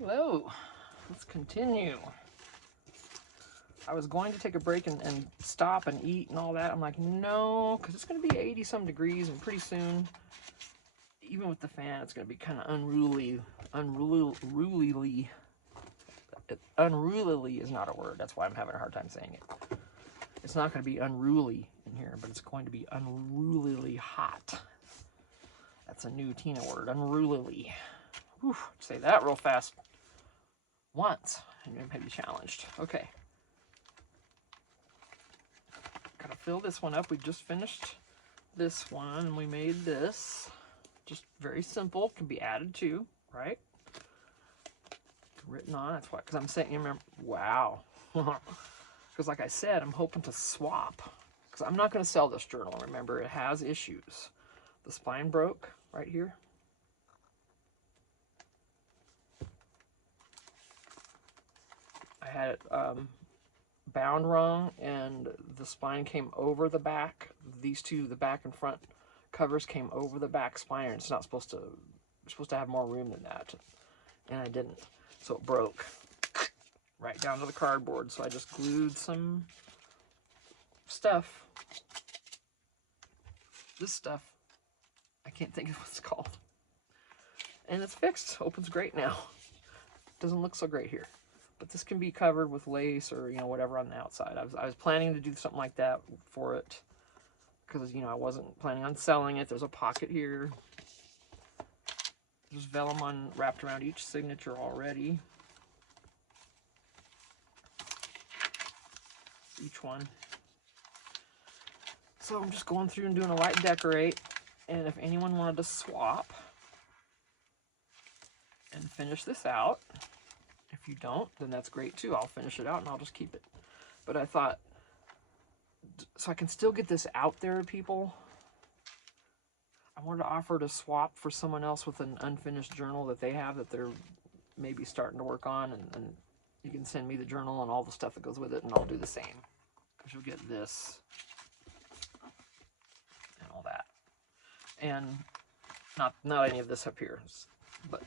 Hello, let's continue. I was going to take a break and stop and eat and all that. I'm like, no, because it's going to be 80 some degrees, and pretty soon, even with the fan, it's going to be kind of unruly. Unruly is not a word. That's why I'm having a hard time saying it. It's not going to be unruly in here, but it's going to be unrulily hot. That's a new Tina word, unrulily. Whew, say that real fast once, and you may be challenged. Okay. Gotta fill this one up. We just finished this one, and we made this. Just very simple. Can be added to, right? Written on. That's why, because I'm saying, you remember, wow. Because like I said, I'm hoping to swap. Because I'm not going to sell this journal. Remember, it has issues. The spine broke right here. I had it bound wrong, and the spine came over the back. These two, the back and front covers, came over the back spine, and it's not supposed to. You're supposed to have more room than that, and I didn't, so it broke right down to the cardboard. So I just glued some stuff. This stuff, I can't think of what it's called, and it's fixed. Opens great now. Doesn't look so great here. But this can be covered with lace or, you know, whatever on the outside. I was planning to do something like that for it because, you know, I wasn't planning on selling it. There's a pocket here. There's vellum wrapped around each signature already. Each one. So I'm just going through and doing a light decorate. And if anyone wanted to swap and finish this out, if you don't, then that's great too. I'll finish it out and I'll just keep it. But I thought, so I can still get this out there to people. I wanted to offer to swap for someone else with an unfinished journal that they have that they're maybe starting to work on. And you can send me the journal and all the stuff that goes with it, and I'll do the same. Because you'll get this and all that. And not any of this up here, but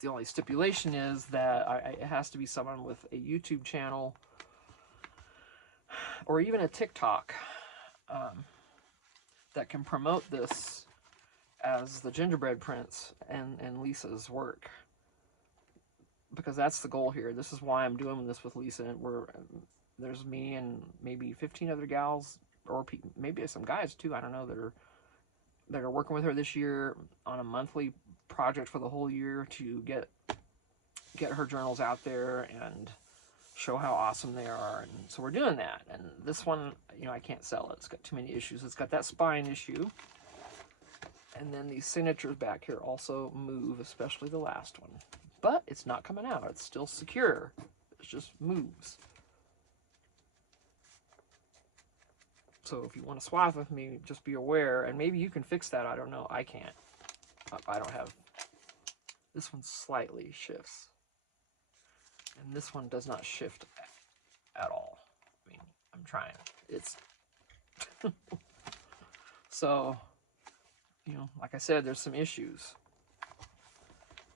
the only stipulation is that it has to be someone with a YouTube channel or even a TikTok that can promote this as the gingerbread prints and Lisa's work. Because that's the goal here. This is why I'm doing this with Lisa. And there's me and maybe 15 other gals, or maybe some guys too, I don't know, that are working with her this year on a monthly project for the whole year to get her journals out there and show how awesome they are. And so we're doing that. And this one, you know, I can't sell it. It's got too many issues. It's got that spine issue. And then these signatures back here also move, especially the last one. But it's not coming out. It's still secure. It just moves. So if you want to swap with me, just be aware. And maybe you can fix that. I don't know. I can't. I don't have. This one slightly shifts. And this one does not shift at all. I mean, I'm trying. It's so, you know, like I said, there's some issues.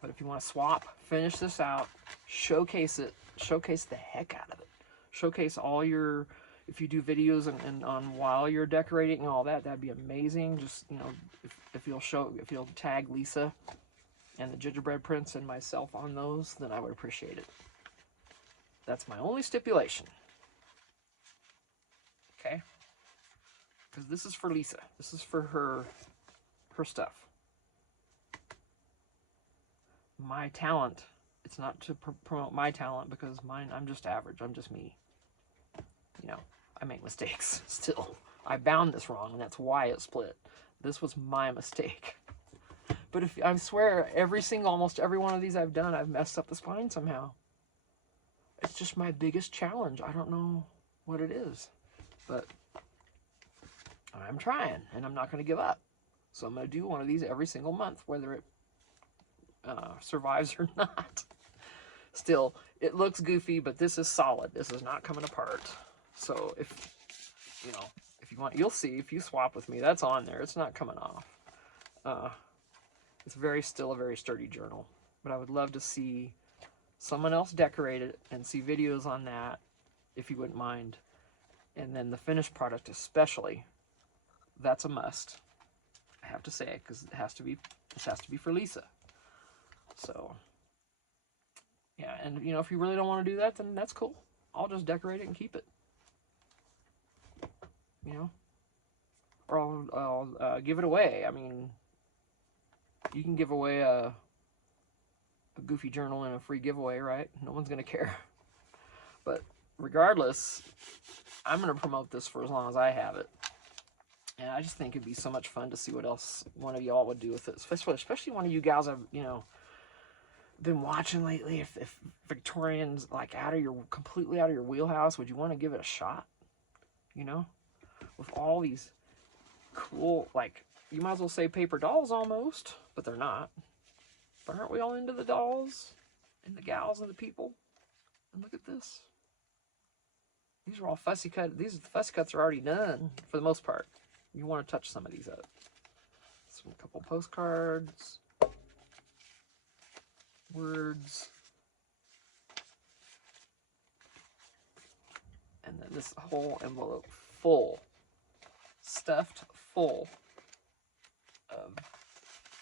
But if you want to swap, finish this out, showcase it, showcase the heck out of it. Showcase all your, if you do videos and on while you're decorating and all that, that'd be amazing. Just, you know, if you'll tag Lisa and the gingerbread prints and myself on those, then I would appreciate it. That's my only stipulation. Okay? Because this is for Lisa. This is for her stuff. My talent, it's not to promote my talent, because mine, I'm just average. I'm just me. You know, I make mistakes still. I bound this wrong, and that's why it split. This was my mistake. But if I swear, almost every one of these I've done, I've messed up the spine somehow. It's just my biggest challenge. I don't know what it is, but I'm trying, and I'm not going to give up. So I'm going to do one of these every single month, whether it survives or not. Still, it looks goofy, but this is solid. This is not coming apart. So if you want, you'll see if you swap with me, that's on there. It's not coming off. It's still a very sturdy journal. but I would love to see someone else decorate it and see videos on that, if you wouldn't mind. And then the finished product especially, that's a must. I have to say, because this has to be for Lisa. So, yeah, and you know, if you really don't want to do that, then that's cool. I'll just decorate it and keep it. You know? Or I'll give it away. I mean, you can give away a Goofy journal and a free giveaway, right? No one's going to care. But regardless, I'm going to promote this for as long as I have it. And I just think it'd be so much fun to see what else one of y'all would do with it. Especially one of you gals I've, you know, been watching lately. If Victorian's like completely out of your wheelhouse, would you want to give it a shot? You know? With all these cool, like, you might as well say paper dolls almost, but they're not. But aren't we all into the dolls and the gals and the people? And look at this. These are all fussy cut. These fussy cuts are already done for the most part. You want to touch some of these up. A couple postcards, words, and then this whole envelope stuffed full of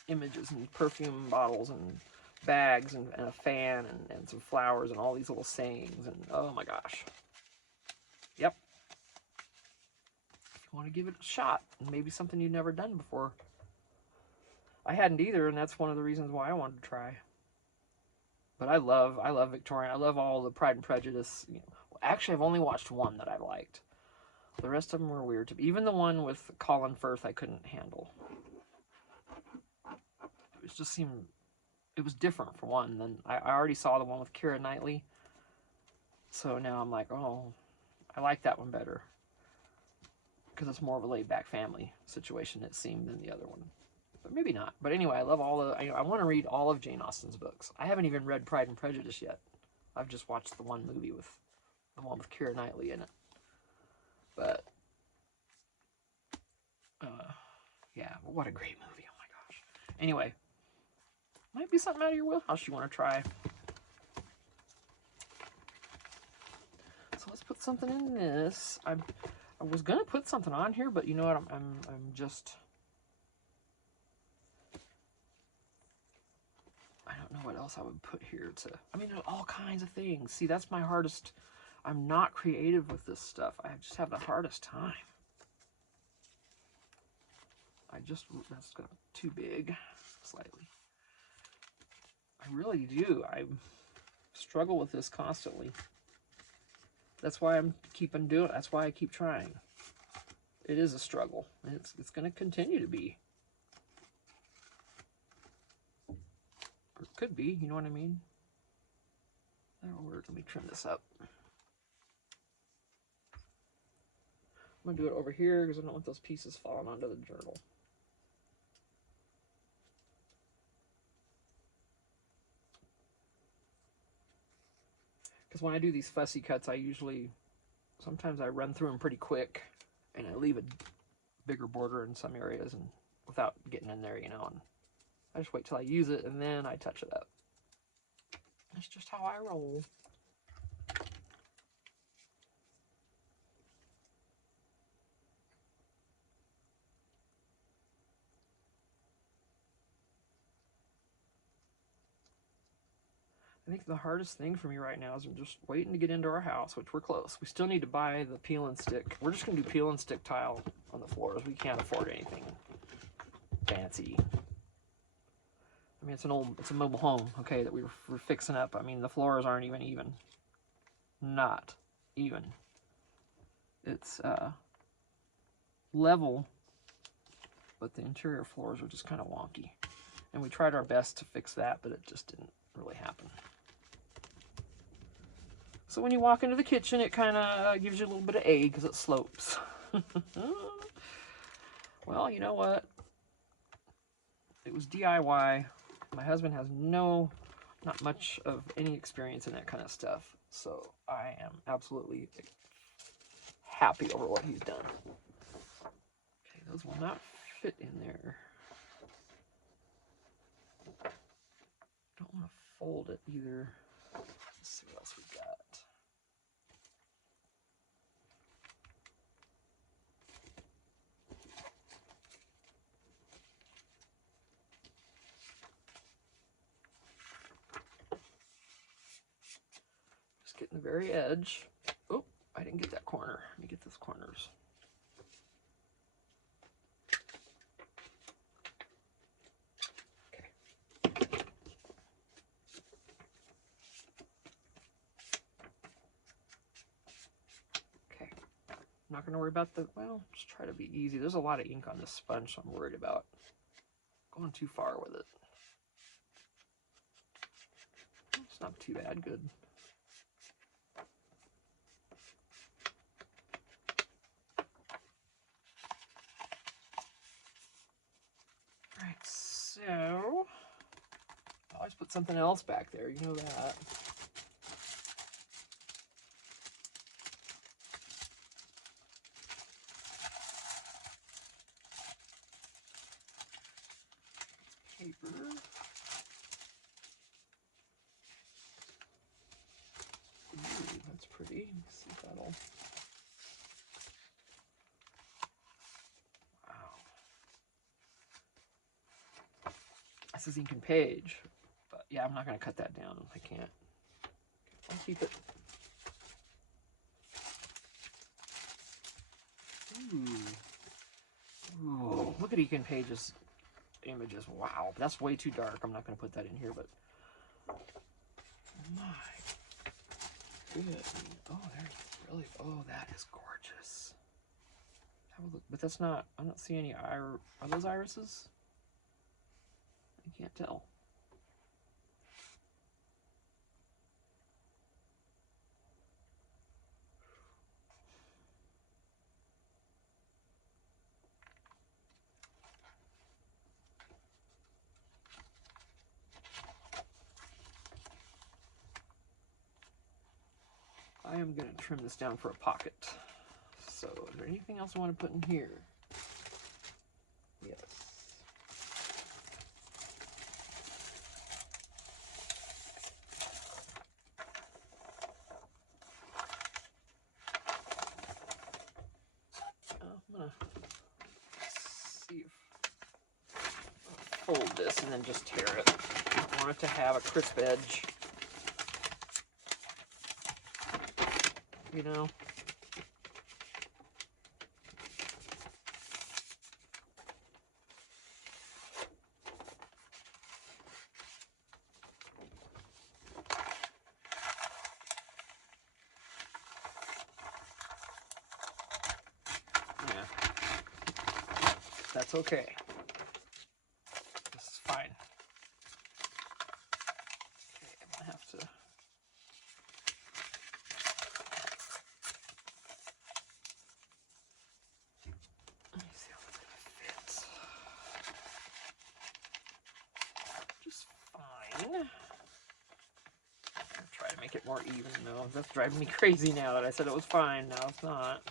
images and perfume bottles and bags and a fan and some flowers and all these little sayings, and oh my gosh. Yep. If you want to give it a shot, and maybe something you've never done before. I hadn't either, and that's one of the reasons why I wanted to try. But I love Victorian. I love all the Pride and Prejudice. You know, actually, I've only watched one that I liked. The rest of them were weird to me. Even the one with Colin Firth, I couldn't handle. It just seemed, it was different for one. Then I already saw the one with Keira Knightley, so now I'm like, oh, I like that one better because it's more of a laid-back family situation, it seemed, than the other one. But maybe not. But anyway, I love all the... I want to read all of Jane Austen's books. I haven't even read Pride and Prejudice yet. I've just watched the one movie with... the one with Keira Knightley in it. But... yeah, what a great movie. Oh my gosh. Anyway. Might be something out of your wheelhouse you want to try. So let's put something in this. I was going to put something on here, but you know what? I'm just... I don't know what else I would put here to... I mean, there's all kinds of things. See, that's my hardest... I'm not creative with this stuff. I just have the hardest time. That's got too big, slightly. I really do. I struggle with this constantly. That's why I'm keeping doing it. That's why I keep trying. It is a struggle. It's going to continue to be. Or it could be, you know what I mean? Let me trim this up. I'm going to do it over here because I don't want those pieces falling onto the journal. Because when I do these fussy cuts, sometimes I run through them pretty quick, and I leave a bigger border in some areas, and without getting in there, you know, and I just wait till I use it, and then I touch it up. That's just how I roll. I think the hardest thing for me right now is I'm just waiting to get into our house, which we're close. We still need to buy the peel and stick. We're just going to do peel and stick tile on the floors. We can't afford anything fancy. I mean, it's a mobile home, okay, that we're fixing up. I mean, the floors aren't even. Not even. It's level, but the interior floors are just kind of wonky. And we tried our best to fix that, but it just didn't really happen. So when you walk into the kitchen, it kind of gives you a little bit of aid because it slopes. Well, you know what? It was DIY. My husband has not much of any experience in that kind of stuff. So I am absolutely happy over what he's done. Okay, those will not fit in there. Don't want to fold it either. Let's see what else we got. Just getting the very edge. Oh, I didn't get that corner. Let me get those corners. I'm not going to worry about the, well, just try to be easy. There's a lot of ink on this sponge, so I'm worried about going too far with it. It's not too bad, good. Alright, so, I always put something else back there, you know that. Paper. Ooh, that's pretty. Let's see if that'll... Wow. This is ink and page. But yeah, I'm not going to cut that down. I can't. I'll keep it. Ooh. Ooh. Look at ink and page's images. Wow. That's way too dark. I'm not going to put that in here, but... My good. Oh, there's really... Oh, that is gorgeous. Have a look. But that's not... I don't see any Are those irises? I can't tell. I am going to trim this down for a pocket. So, is there anything else I want to put in here? Yes. I'm going to see if I'll fold this and then just tear it. I don't want it to have a crisp edge. You know? Yeah. That's okay. This is fine. Okay, I'm gonna have to... Let me see how it's gonna fit. Just fine. I'll try to make it more even though. That's driving me crazy now that I said it was fine. Now it's not.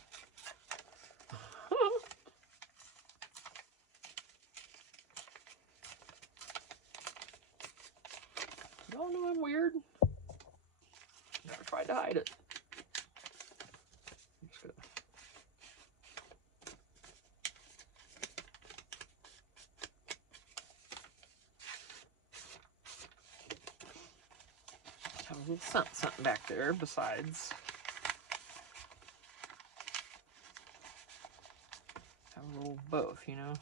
Y'all know I'm weird. Never tried to hide it. I'm just gonna... Have a little something back there besides. Have a little both, you know.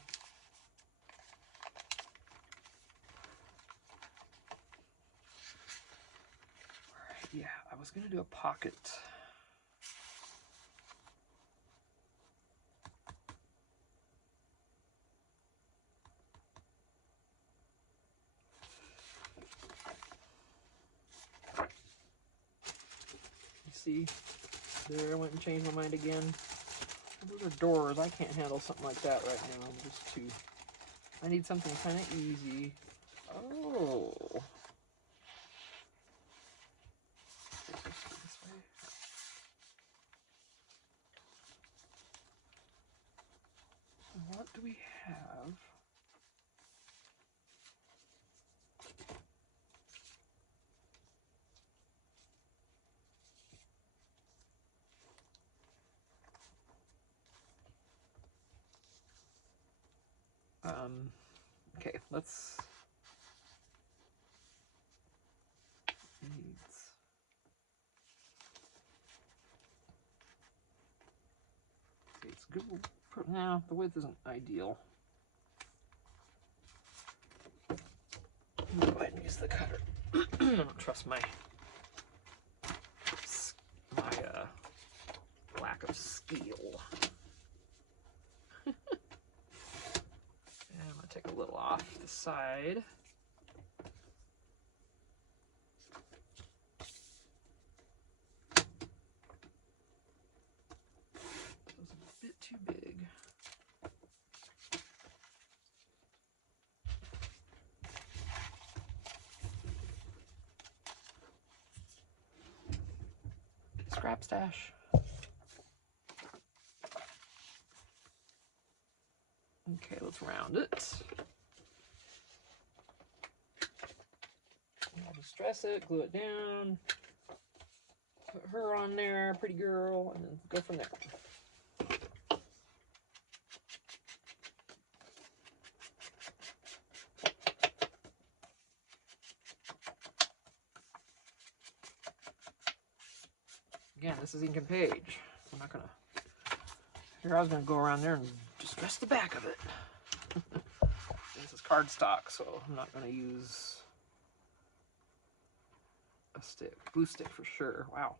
Alright, yeah, I was gonna do a pocket. See, there I went and changed my mind again. Those are doors. I can't handle something like that right now. I'm just too... I need something kind of easy. Oh. This way. What do we have? Okay, let's... It's good. Now, the width isn't ideal. Go ahead and use the cutter. I don't trust my lack of skill. And I'm gonna take a little off the side. That was a bit too big. Scrap stash. Okay, let's round it. I'll distress it, glue it down, put her on there, pretty girl, and then go from there. Again, this is ink and page. I'm not gonna. Here I was gonna go around there and distress the back of it. This is cardstock, so I'm not gonna use a stick, glue stick for sure. Wow.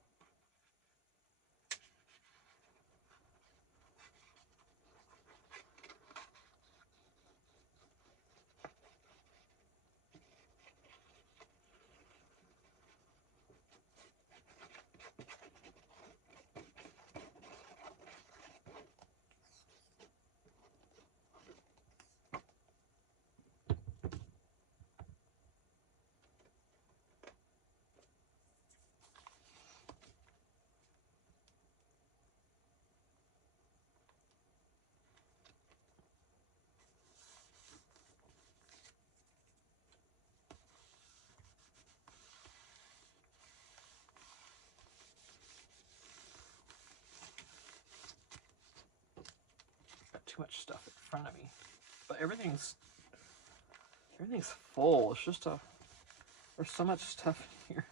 Too much stuff in front of me, but everything's full. It's just there's so much stuff in here,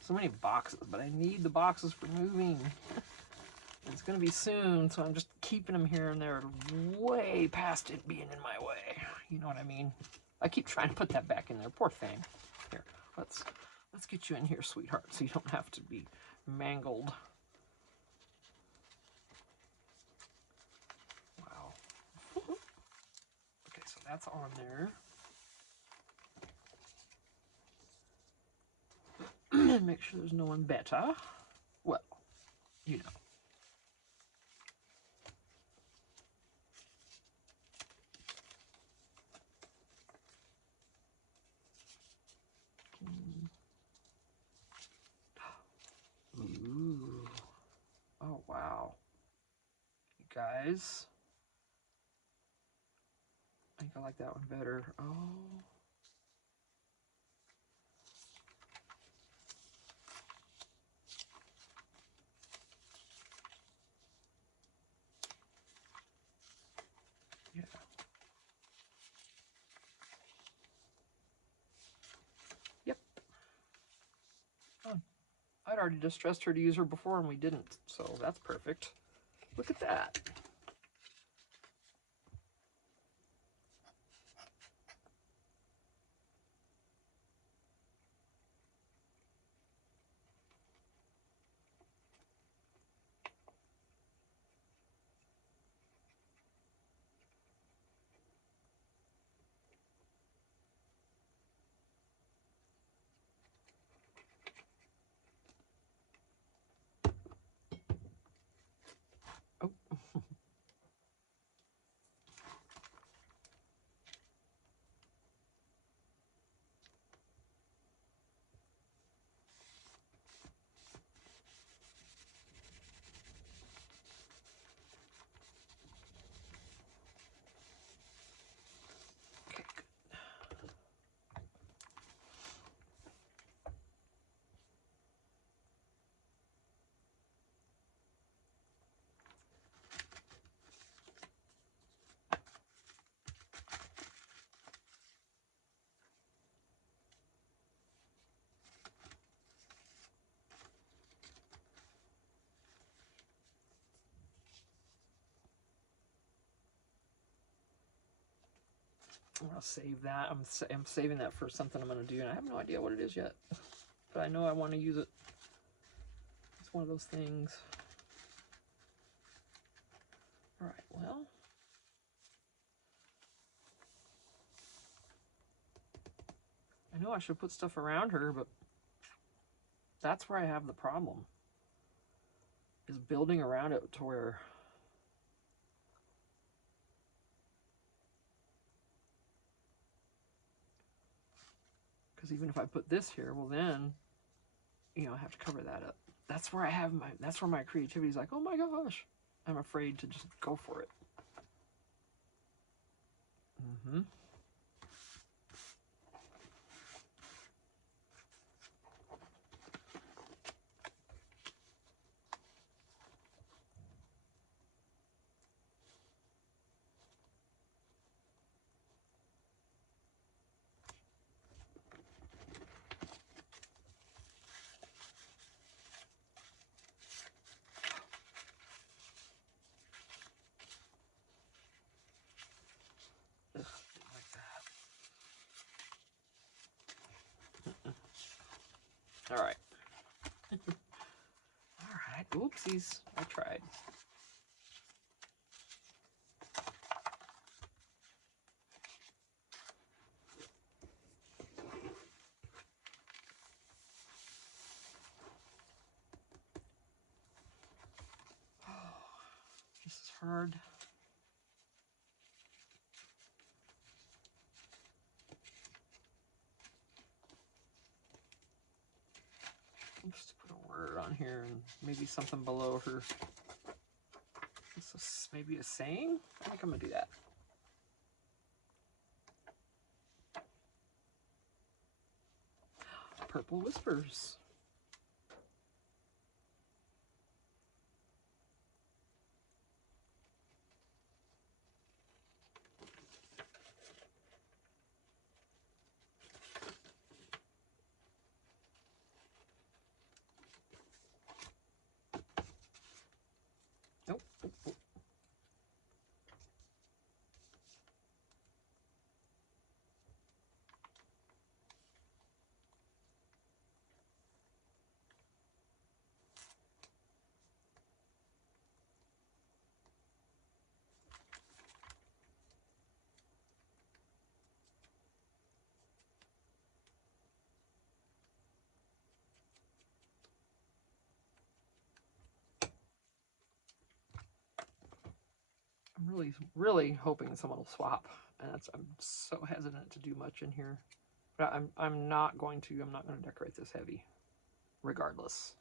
so many boxes, but I need the boxes for moving. It's gonna be soon, so I'm just keeping them here, and they're way past it being in my way. You know what I mean? I keep trying to put that back in there. Poor thing. Here, let's get you in here, sweetheart, so you don't have to be mangled. Okay, so that's on there. Make sure there's no one better. Well, you know. Ooh. Oh, wow. You guys. I think I like that one better. Oh. Yeah. Yep. Oh, I'd already distressed her to use her before and we didn't, so that's perfect. Look at that. Oh. I'm gonna save that. I'm saving that for something I'm gonna do, and I have no idea what it is yet, but I know I want to use it. It's one of those things. All right, well, I know I should put stuff around her, but that's where I have the problem, is building around it to where because even if I put this here, well then, you know, I have to cover that up. That's where I have that's where my creativity is like, oh my gosh, I'm afraid to just go for it. Mm-hmm. Ugh, didn't like that. All right. All right. Oopsies. I tried. This is hard. Just put a word on here and maybe something below her. This is maybe a saying. I think I'm gonna do that. Purple Whispers. Nope. Nope, nope. I'm really hoping someone will swap, and I'm so hesitant to do much in here. But I'm not going to. I'm not going to decorate this heavy, regardless.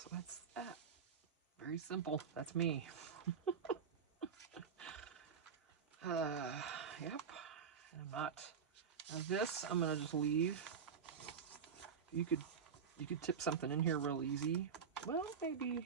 So that's that. Very simple. That's me. Yep. And I'm not. Now this, I'm gonna just leave. You could tip something in here real easy. Well, maybe.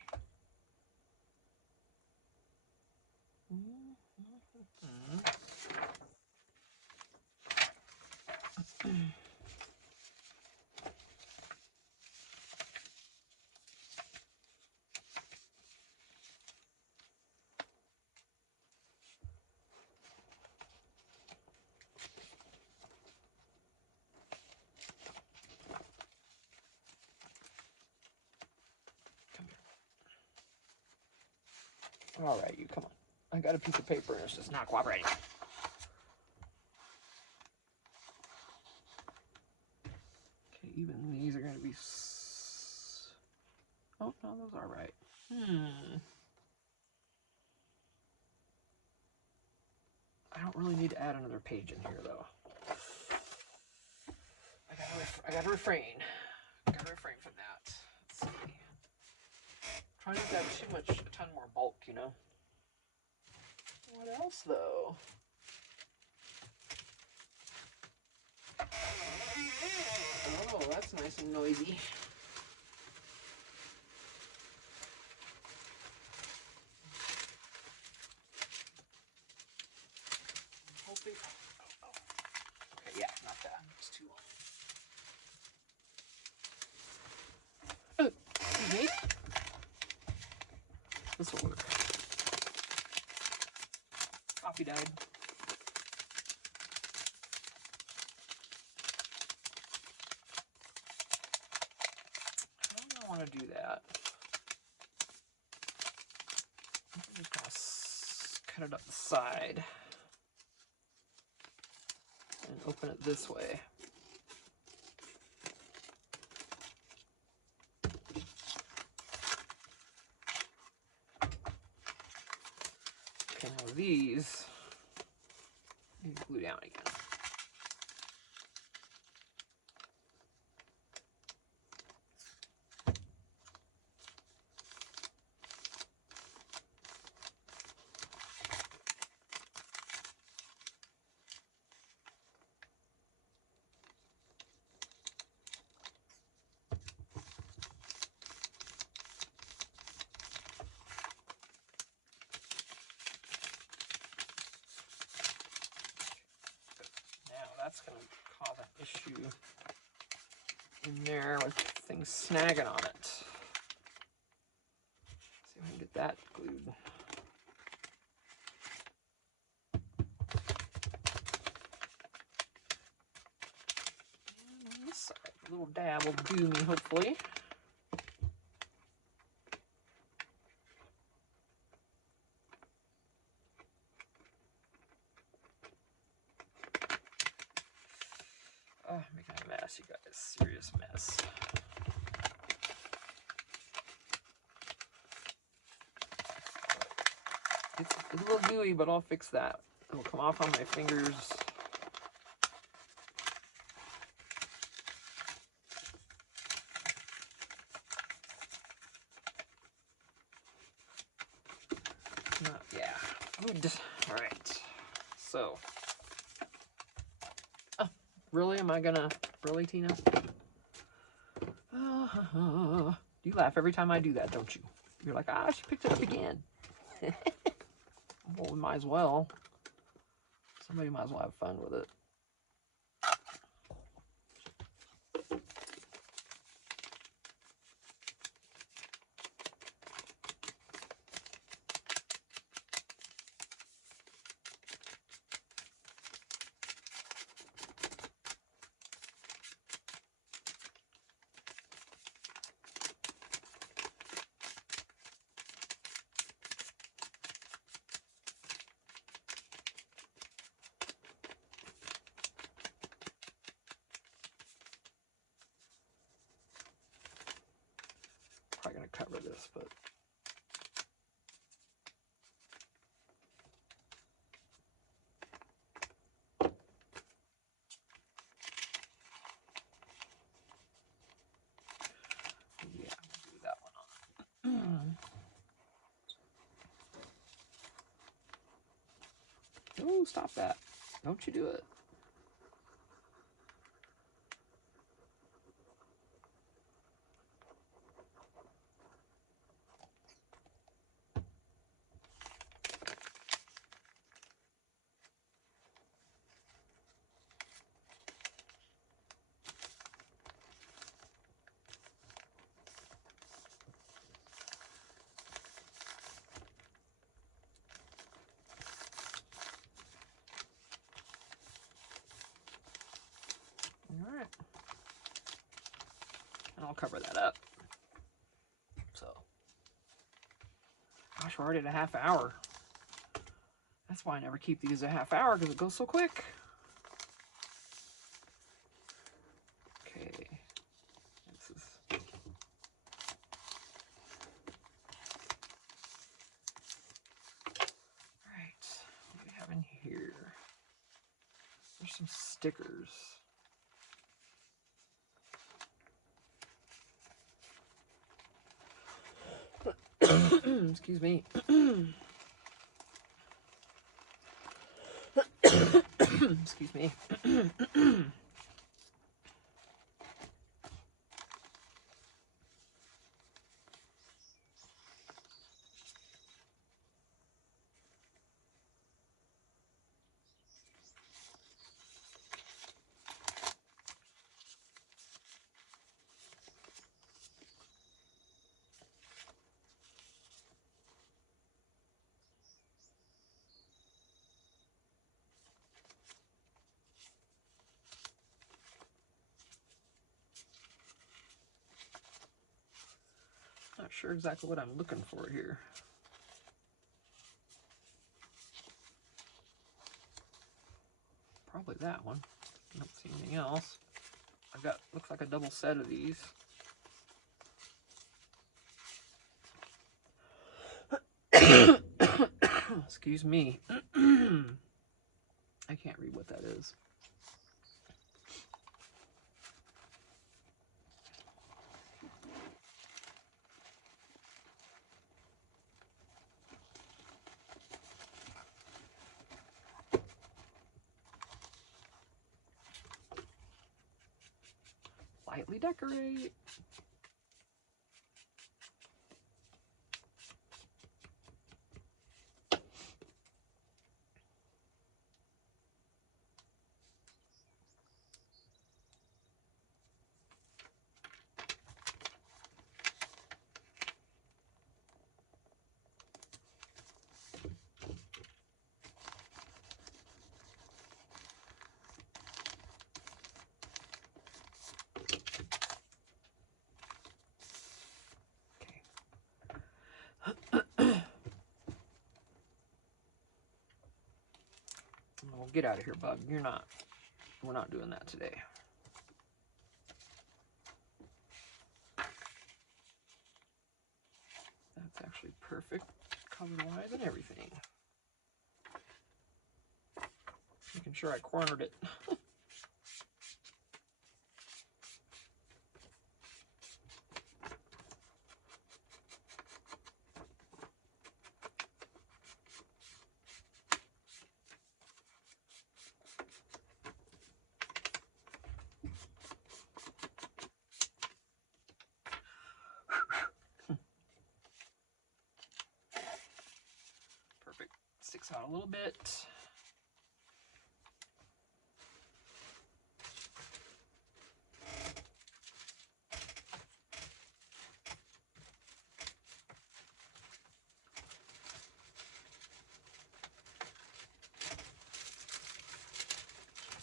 All right, you come on. I got a piece of paper and it's just not cooperating. Okay, even these are going to be... Oh, no, those are right. I don't really need to add another page in here, though. I gotta refrain. I gotta refrain from that. Let's see. Try not to have too much, a ton more bulk, you know? What else, though? Oh, that's nice and noisy. puppy died. I don't want to do that. I'm just going to cut it up the side and open it this way. Okay, now these need to glue down again. That's going to cause an issue in there with things snagging on it. See if I can get that glued. And on this side, a little dab will do me, hopefully. Oh, I'm making a mess, you guys. Serious mess. It's a little gooey, but I'll fix that. It'll come off on my fingers. Yeah, good. All right. So, really? Am I gonna? Really, Tina? You laugh every time I do that, don't you? You're like, ah, she picked it up again. Well, we might as well. Somebody might as well have fun with it. Probably gonna cover this, but yeah, we'll do that one on. Oh, stop that! Don't you do it. All right, and I'll cover that up. So, gosh, we're already at a half hour. That's why I never keep these a half hour, because it goes so quick. Okay, this is. All right, what do we have in here? There's some stickers. Excuse me. Excuse me. sure exactly what I'm looking for here. Probably that one. I don't see anything else. I've got, looks like a double set of these. Excuse me. I can't read what that is. Lightly decorate. Well, get out of here, bug. We're not doing that today. That's actually perfect, color-wise and everything. Making sure I cornered it. Perfect. Sticks out a little bit.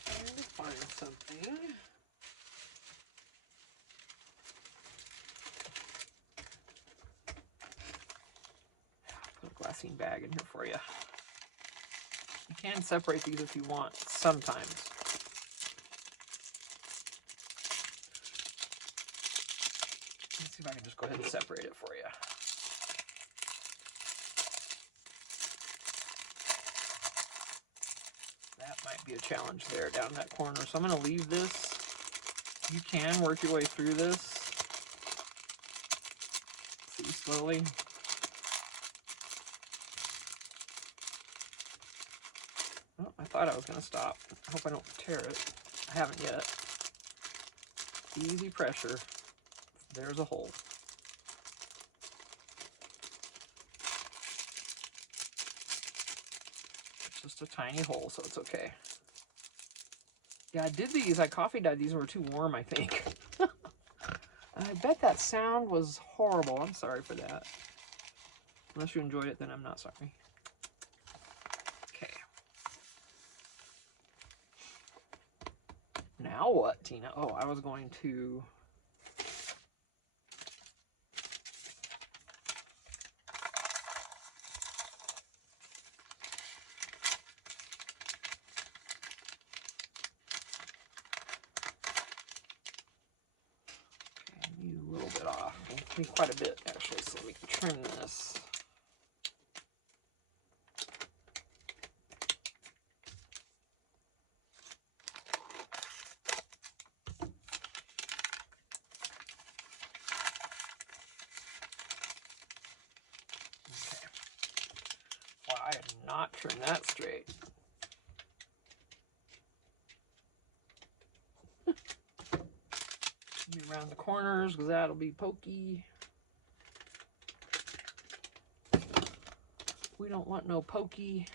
Trying to find something. Put a glassine bag in here for you. You can separate these if you want, sometimes. Let's see if I can just go ahead and separate it for you. That might be a challenge there down that corner. So I'm going to leave this. You can work your way through this. See, slowly. Oh, I thought I was going to stop. I hope I don't tear it. I haven't yet. Easy pressure. There's a hole. It's just a tiny hole, so it's okay. Yeah, I did these. I coffee dyed these and were too warm, I think. I bet that sound was horrible. I'm sorry for that. Unless you enjoyed it, then I'm not sorry. Okay. Now what, Tina? Oh, I was going to... a little bit off. Quite a bit, actually, so let me trim this. Okay. Well, I have not trimmed that straight. Around the corners, because that'll be pokey. We don't want no pokey.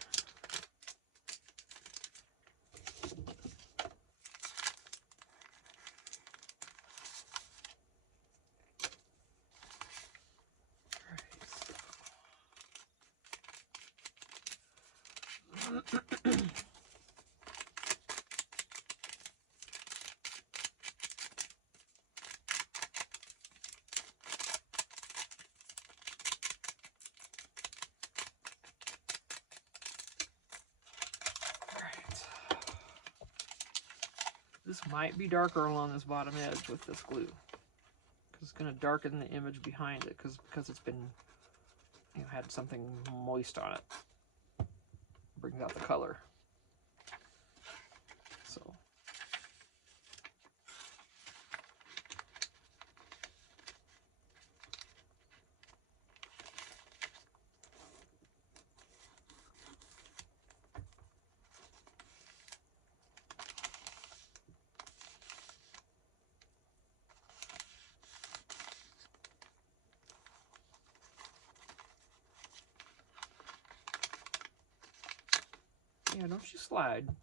This might be darker along this bottom edge with this glue, because it's going to darken the image behind it, because it's been, you know, had something moist on it. Brings out the color. So. Yeah, don't you slide. I'm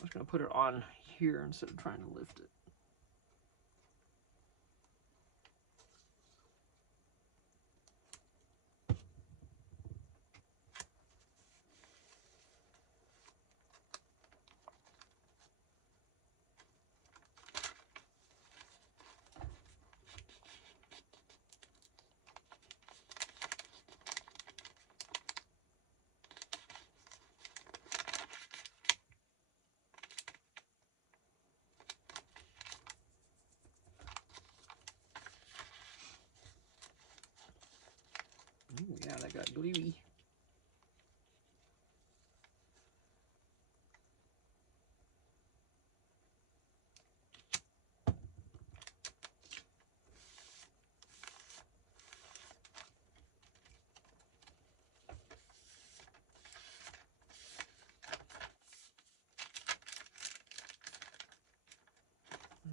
just going to put it on here instead of trying to lift it. Ooh, yeah, that got gluey.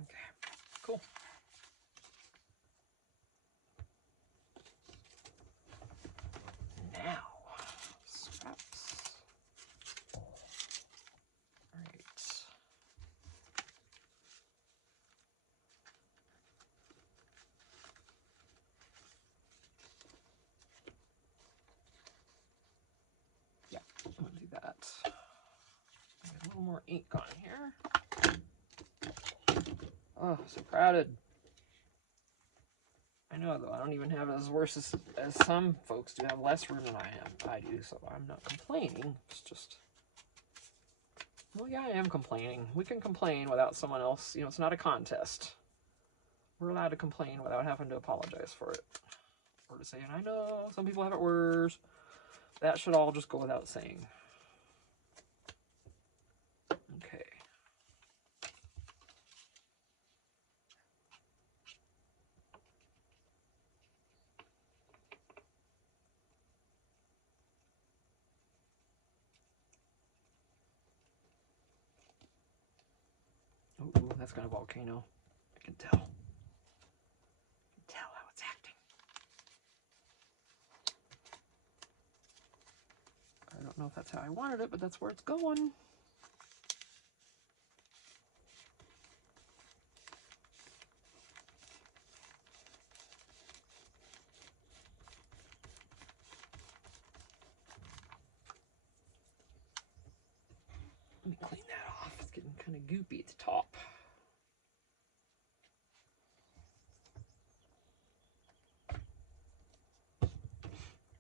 Okay, cool. Now, scraps. All right. Yeah, I'm gonna do that. A little more ink on here. Oh, so crowded. I know, though, I don't even have it as worse as some folks do have less room than I do, so I'm not complaining. It's just, well, yeah, I am complaining. We can complain without someone else, you know, it's not a contest. We're allowed to complain without having to apologize for it. Or to say, and I know some people have it worse. That should all just go without saying. Okay. Ooh, that's got a volcano. I can tell. I can tell how it's acting. I don't know if that's how I wanted it, but that's where it's going. Let me clean that off. It's getting kind of goopy at the top.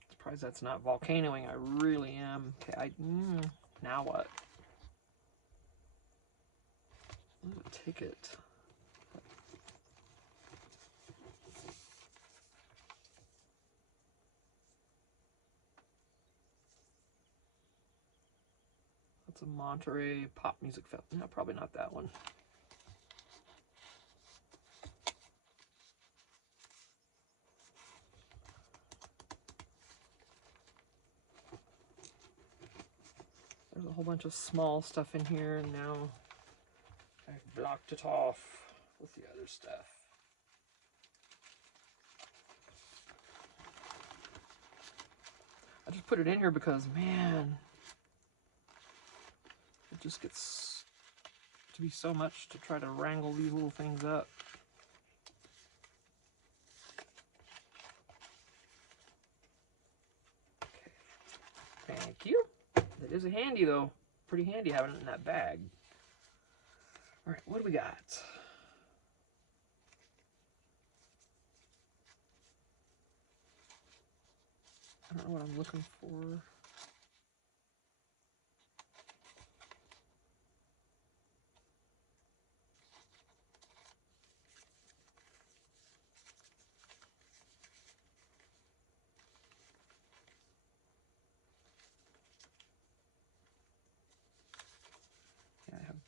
Surprised that's not volcanoing. I really am. Okay, now what? I'm gonna take it. That's a Monterey pop music film. No, probably not that one. There's a whole bunch of small stuff in here, and now I've blocked it off with the other stuff. I just put it in here because, man, it just gets to be so much to try to wrangle these little things up. Okay. Thank you. It is a handy, though. Pretty handy having it in that bag. All right, what do we got? I don't know what I'm looking for.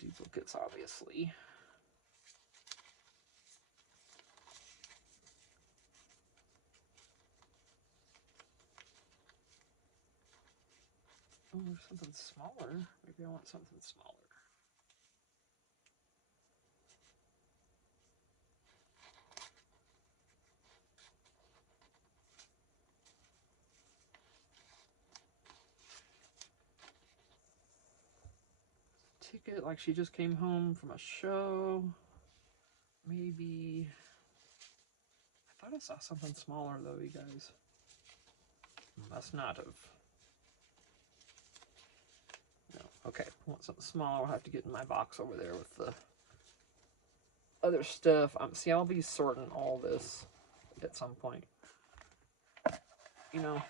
duplicates, obviously. Oh, something smaller. Maybe I want something smaller. Ticket, like she just came home from a show. Maybe. I thought I saw something smaller though, you guys. Must not have. No. Okay, I want something smaller. I'll have to get in my box over there with the other stuff. See, I'll be sorting all this at some point. You know.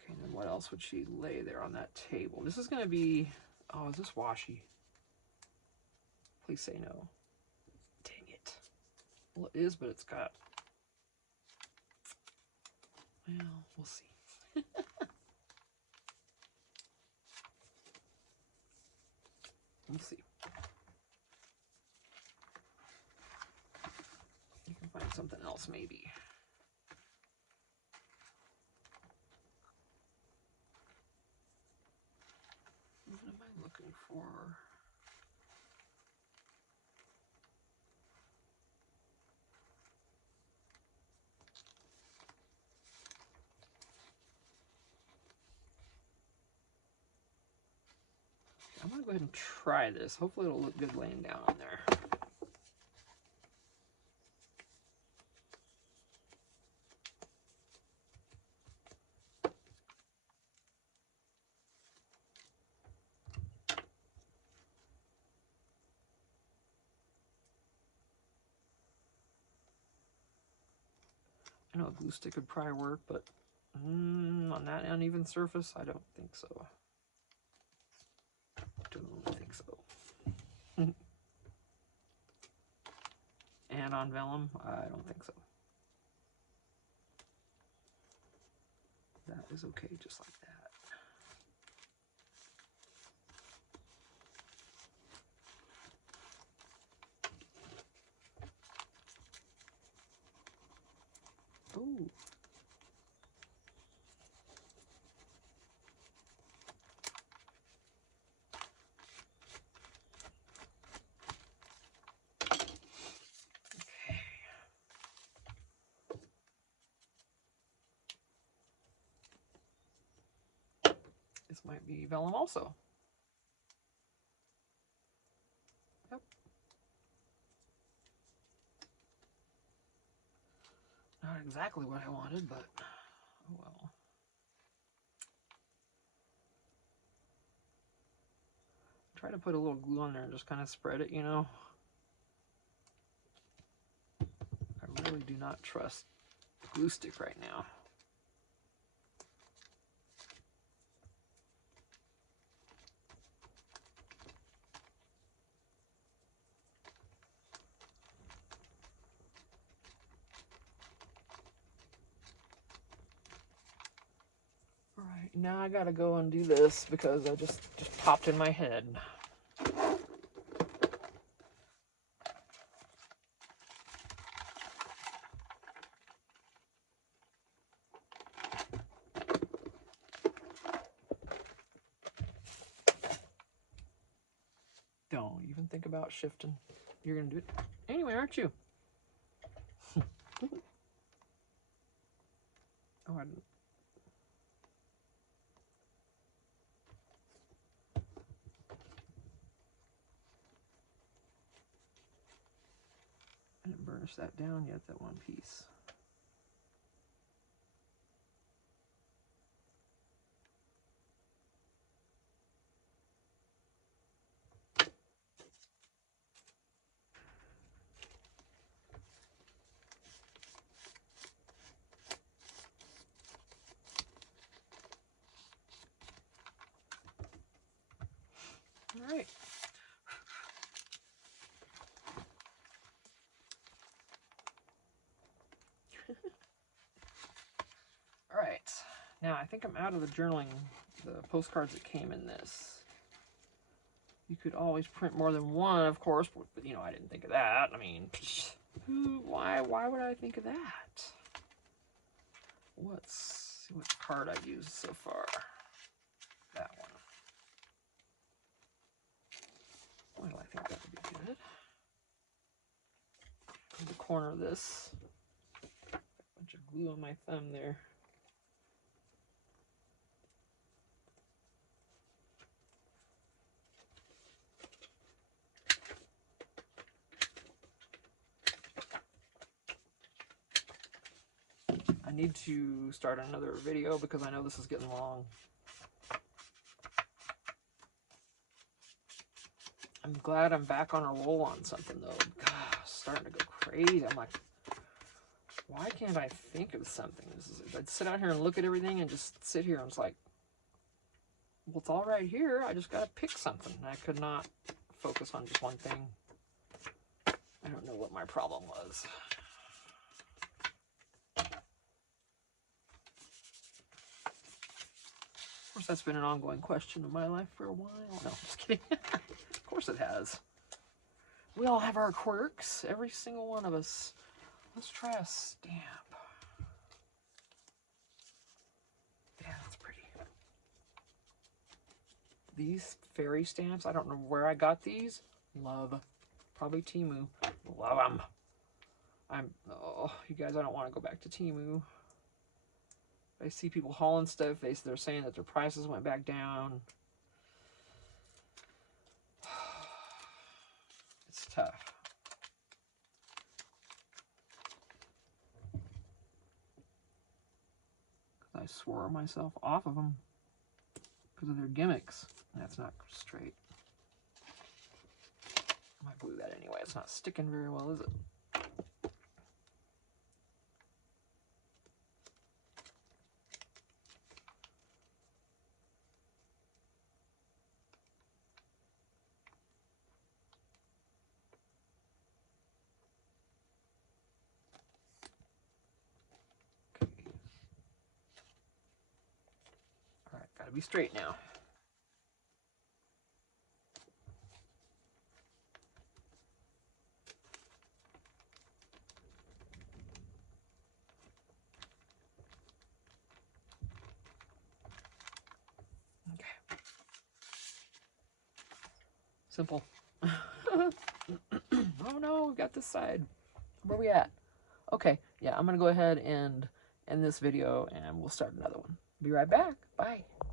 Okay, then what else would she lay there on that table? This is going to be... Oh, is this washi? Please say no. Dang it. Well, it is, but it's got... Well, we'll see. We'll see. You can find something else, maybe. What am I looking for? I'm going to go ahead and try this. Hopefully it'll look good laying down on there. I know a glue stick would probably work, but on that uneven surface, I don't think so. Don't think so. And on vellum, I don't think so. That is okay, just like that. Ooh. This might be vellum also. Yep. Not exactly what I wanted, but oh well. Try to put a little glue on there and just kind of spread it, you know. I really do not trust the glue stick right now. All right, now I gotta go and do this because I just popped in my head. Don't even think about shifting. You're gonna do it anyway, aren't you? Oh, I didn't. I didn't burnish that down yet, that one piece. All right. All right. Now I think I'm out of the journaling the postcards that came in this. You could always print more than one, of course, but you know, I didn't think of that. I mean, why would I think of that? Let's see what card I've used so far. That one. Why do I think that would be good? In the corner of this. A bunch of glue on my thumb there. I need to start another video because I know this is getting long. I'm glad I'm back on a roll on something though. God, starting to go crazy. I'm like, why can't I think of something? I'd sit out here and look at everything and just sit here and it's like, well, it's all right here. I just got to pick something. I could not focus on just one thing. I don't know what my problem was. Of course, that's been an ongoing question in my life for a while. No, just kidding. Of course it has. We all have our quirks, every single one of us. Let's try a stamp. Yeah, that's pretty. These fairy stamps, I don't know where I got these. Love. Probably Temu. Love them. Oh, you guys, I don't want to go back to Temu. I see people hauling stuff. They're saying that their prices went back down. It's tough. I swore myself off of them because of their gimmicks. That's not straight. I might glue that anyway. It's not sticking very well, is it? All right, gotta be straight now. Okay. Simple. Oh no, we got this side. Where we at? Okay, yeah, I'm gonna go ahead and end this video and we'll start another one. Be right back. Bye.